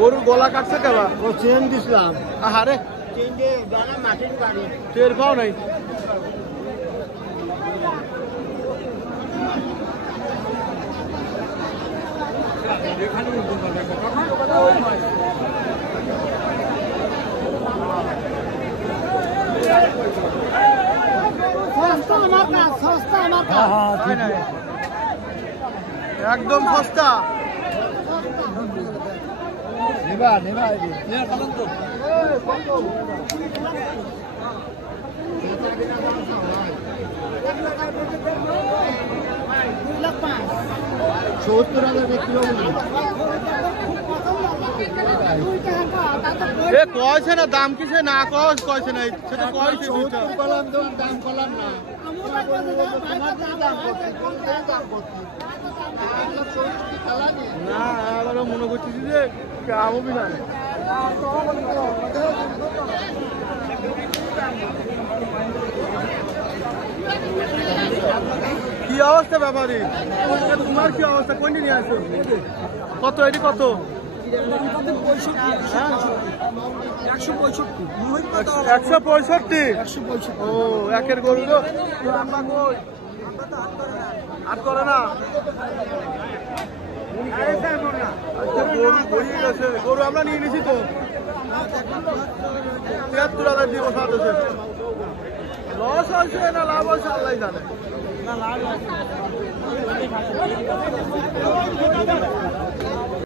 গরুর গলা কাটছে কেবা? ও চেন দিছিলাম। আহারে চেন দিয়ে জানা মাটির বাড়ি টের পাও নাই। একদম সস্তা। নেবা নেবা কয়েছে না দাম কিসে না কয়েছে না সেটা কয়েছে দাম করলাম না না আবারও মনে করতেছি যে আমবি না। কি অবস্থা ব্যাপারে? তোমার কি অবস্থা? কোনটি নিয়ে আসো? কত এটি কত? 165। ও একের গরু তো হাট করে না। গরু আমরা নিয়ে নিছি তো 73,000 দিব। সাত আছে লস হয়েছে না লাভ হয়েছে আল্লাহ জানে।